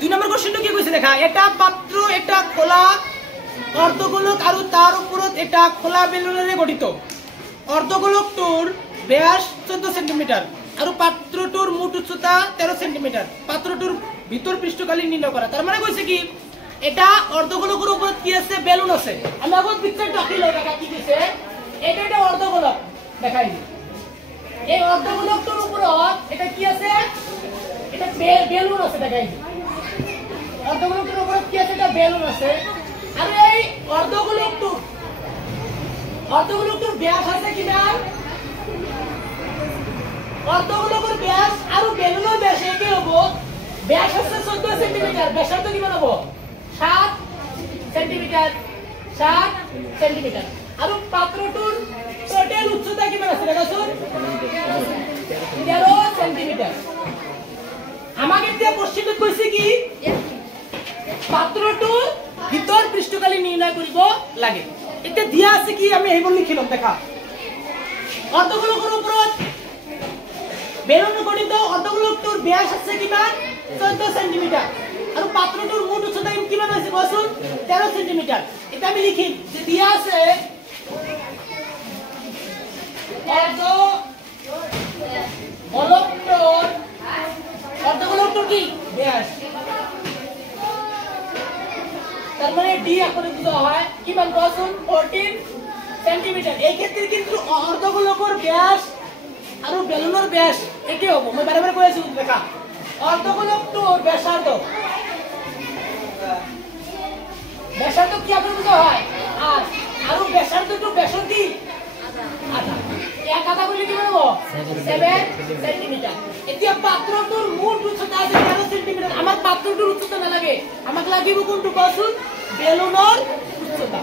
2 নম্বর কোশ্চেনটা কি কইছে দেখা এটা পাত্র এটা খোলা অর্ধগোলক আর তার উপর এটা খোলা বেলুনেরে গঠিত অর্ধগোলকটোর ব্যাস 14 সেন্টিমিটার আর পাত্রটোর মোট উচ্চতা 13 সেন্টিমিটার পাত্রটোর ভিতর পৃষ্ঠকালি নির্ণয় করা তার মানে কইছে কি এটা অর্ধগোলকের উপর কি আছে বেলুন আছে আমি আবার পিকচারটা আঁকিলে দেখা কি দিছে এটা অর্ধগোলক দেখাই এই অর্ধগোলকটোর উপর এটা কি আছে এটা বেলুন আছে দেখাই অর্ধগোলকের উপর কি আছে এটা বেলুন আছে আর এই অর্ধগোলকটোর ব্যাস আছে কিনা অর্ধগোলকের ব্যাস আর বেলুনের ব্যাস একই হবে ব্যাস আছে 14 সেন্টিমিটার ব্যাসার্ধ কিমান হবে 7 সেন্টিমিটার আর পাত্রটোর টোটাল উচ্চতা কিমান আছে দেখাছুন 13 সেন্টিমিটার আমাকে দিয়া কোশ্চেনটা কইছে কি পাত্রটোর ভিতর পৃষ্ঠকালি নির্ণয় করিব লাগে এটা দিয়া আছে কি আমি এইবল লিখিলাম দেখা অর্ধগোলকের উপর বেলুন গঠিত অর্ধগোলকটোর ব্যাস আছে কিমান 14 সেন্টিমিটার আর পাত্রটোর মোট উচ্চতা কিমান আছে বসুন 13 সেন্টিমিটার এটা আমি লিখি যে দিয়া আছে অর্ধগোলকটোর কি ব্যাস তার মানে ডি এখন বুঝা হয় কিমান বসুন 14 সেন্টিমিটার এই ক্ষেত্রে কিন্তু অর্ধগোলকের ব্যাস আর বেলুনের ব্যাস একই হবে মই বারে বারে কইছি দেখা অর্ধগোলকটোর ব্যাসার্ধ কি এখন বুঝা হয় আর ব্যাসার্ধটো ব্যাসার্ধি আধা এক আধা করলে কি বলবো 7 সেন্টিমিটার এতিয়া পাত্রটোর মোট উচ্চতা আছে 13 সেন্টিমিটার আমার পাত্রটোর উচ্চতা না লাগে আমাকে লাগিব কোনটো বসুন বেলুনের উচ্চতা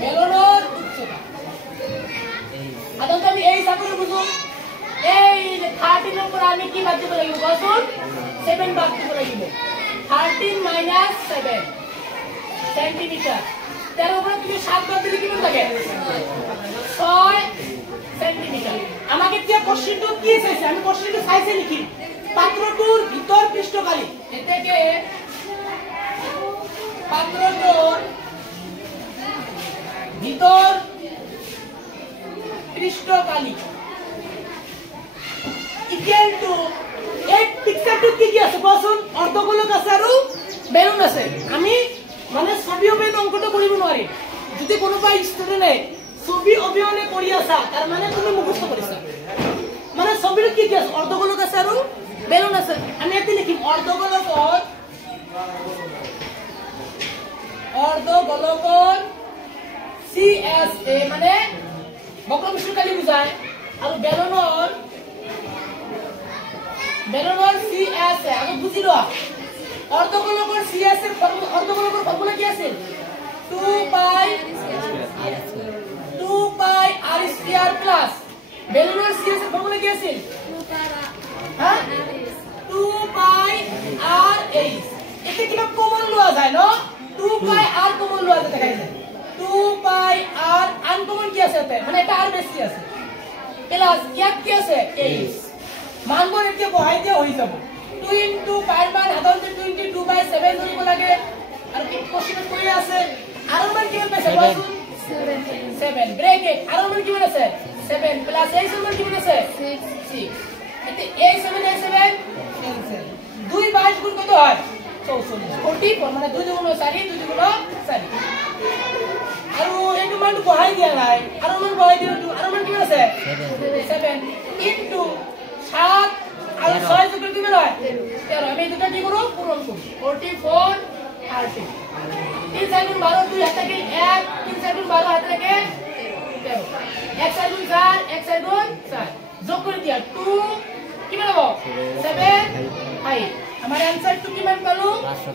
বেলুনের উচ্চতা আদা আমি এই সাগরে বুঝো এই 13 এর উপর আমি কি বাদ দিব লাগিব বসুন 7 বাদ দিব লাগিব 13 - 7 সেন্টিমিটার 13 উপর তুমি 7 বাদ দিলে কি লাগে 6 সেন্টিমিটার আমাকে কি কোশ্চেনটো কি চাইছে আমি কোশ্চেনটো চাইছে লিখি পাত্রটোর ভিতর পৃষ্ঠকালি এটাকে পাত্রটোর ভিতর পৃষ্ঠকালি ইকুয়াল টু এই পিকচারটো কি আছে বসুন অর্ধগোলক আছে আর বেলুন আছে আমি মানে ছবি অভিনয় অঙ্কটা করিব নোৱাৰি যদি কোনোবা স্টুডেন্টে ছবি অভিনয় কৰি আছে তাৰ মানে তুমি মুখস্থ কৰিছা মানে ছবিৰ কি আছে অৰ্ধগোলক আছে আৰু বেলুন আছে আমি এতে লিখিম অৰ্ধগোলকৰ CSA মানে বক্র পৃষ্ঠকালি বুঝায় আর বেলুনের CSA আগে বুঝিলো অর্ধগোলকের CSA অর্ধগোলকের ফর্মুলা কি আছে 2 পাই r স্কয়ার প্লাস বেলুনের CSA ফর্মুলা কি আছে 2 পাই r h এতে কি কমন লওয়া যায় না 2 পাই r কমন লওয়া যায় দেখাই যায় 2 পাই r আনকমন কি আছে মানে এটা আর বেশি আছে প্লাস কি আছে h মানবো একে বহাই দিয়ে হই যাব 2 ইনটু পাই মান সাধারণত 22/7 ধরিব লাগে আর কি কোশ্চেন কই আছে আর মান কি পাইছে 7 ব্র্যাকেট আর মান কি আছে 7 প্লাস h মান কি আছে 6 এতে a7 2 22 গুণ কত হয় 44 মানে 2 গুণ 4 2 গুণ 4 আর এটো মান বহাই দিয়া নাই আর মান বহাই দিও আর মান কি আছে 7 ইনটু 7 আর 6 যোগ কি হয় 13 আমি দুটো কি করব পূরণ করব 44 30 3 4 গুণ 12 2 হাতে কি 1 3 4 গুণ 12 হাতে কি 13 1 4 গুণ 4 1 4 গুণ 4 যোগ করে দিয়া 2 কি পাবো 7 5 हमारे आंसर टू की मान पालो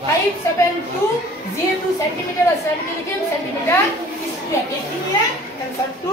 572 जेटू सेंटीमीटर सेंटीमीटर स्क्वायर इसलिए आंसर टू